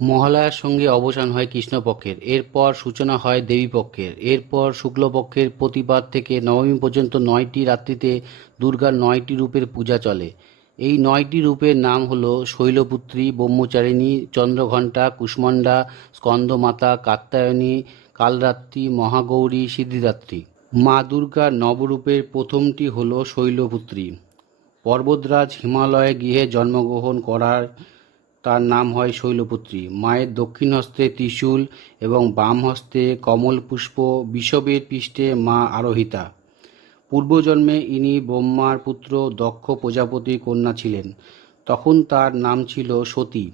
মহালয়ার সঙ্গে অবসান হয় কৃষ্ণপক্ষের, এরপর সূচনা হয় দেবীপক্ষের, এরপর শুক্লপক্ষের প্রতিপাদ থেকে নবমী পর্যন্ত ৯টি রাত্রিতে দুর্গার ৯টি রূপের পূজা চলে। এই ৯টি রূপের নাম হল শৈলপুত্রী, ব্রহ্মচারিণী, চন্দ্রঘণ্টা, কুষ্মাণ্ডা, স্কন্দমাতা, কাত্যায়নী, কালরাত্রি, মহাগৌরী, সিদ্ধিদাত্রী। মা দুর্গার নবরূপের প্রথমটি হল শৈলপুত্রী। পর্বতরাজ হিমালয়ে গৃহে জন্মগ্রহণ করার তার নাম হয় শৈলপুত্রী। মায়ের দক্ষিণ হস্তে ত্রিশূল এবং বাম হস্তে কমল পুষ্প, বিষবের পৃষ্ঠে মা আরোহিতা। পূর্বজন্মে ইনি ব্রহ্মার পুত্র দক্ষ প্রজাপতির কন্যা ছিলেন। তখন তার নাম ছিল সতী।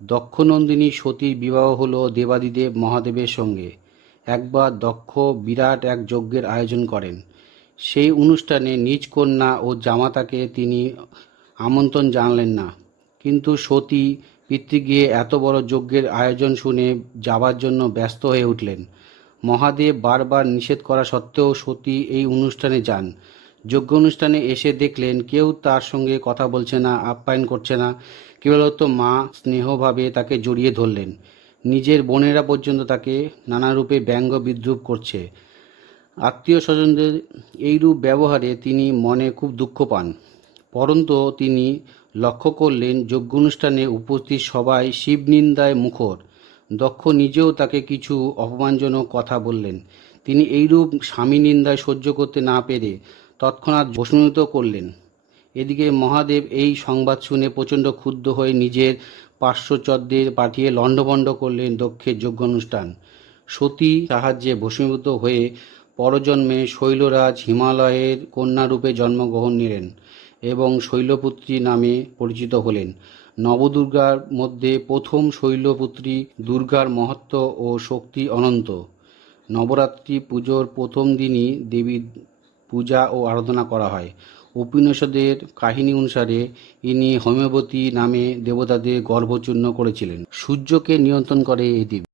দক্ষনন্দিনী সতীর বিবাহ হল দেবাদিদেব মহাদেবের সঙ্গে। একবার দক্ষ বিরাট এক যজ্ঞের আয়োজন করেন। সেই অনুষ্ঠানে নিজ কন্যা ও জামাতাকে তিনি আমন্ত্রণ জানালেন না, কিন্তু সতী পিতৃগৃহে এত বড় যজ্ঞের আয়োজন শুনে যাবার জন্য ব্যস্ত হয়ে উঠলেন। মহাদেব বারবার নিষেধ করা সত্ত্বেও সতী এই অনুষ্ঠানে যান। যজ্ঞ অনুষ্ঠানে এসে দেখলেন কেউ তার সঙ্গে কথা বলছে না, আপ্যায়ন করছে না। কেবলমাত্র মা স্নেহভাবে তাকে জড়িয়ে ধরলেন। নিজের বোনেরা পর্যন্ত তাকে নানারূপে ব্যঙ্গ বিদ্রূপ করছে। আত্মীয় স্বজনদের এইরূপ ব্যবহারে তিনি মনে খুব দুঃখ পান। পরন্তু তিনি লক্ষ্য করলেন যজ্ঞানুষ্ঠানে উপস্থিত সবাই শিবনিন্দায় মুখর। দক্ষ নিজেও তাকে কিছু অপমানজনক কথা বললেন। তিনি এইরূপ স্বামী নিন্দায় সহ্য করতে না পেরে তৎক্ষণাৎ ভস্মীভূত করলেন। এদিকে মহাদেব এই সংবাদ শুনে প্রচণ্ড ক্ষুব্ধ হয়ে নিজের পার্শ্বচরদের পাঠিয়ে লণ্ডভণ্ড করলেন দক্ষের যজ্ঞানুষ্ঠান। সতী সাহায্যে ভস্মীভূত হয়ে পরজন্মে শৈলরাজ হিমালয়ের কন্যারূপে জন্মগ্রহণ নিলেন এবং শৈলপুত্রী নামে পরিচিত হলেন। নবদুর্গার মধ্যে প্রথম শৈলপুত্রী দুর্গার মহত্ত্ব ও শক্তি অনন্ত। নবরাত্রি পুজোর প্রথম দিনই দেবীর পূজা ও আরাধনা করা হয়। উপনিষদের কাহিনী অনুসারে ইনি হৈমবতী নামে দেবতাদের গর্ভচূর্ণ করেছিলেন। সূর্যকে নিয়ন্ত্রণ করে এই দেবী।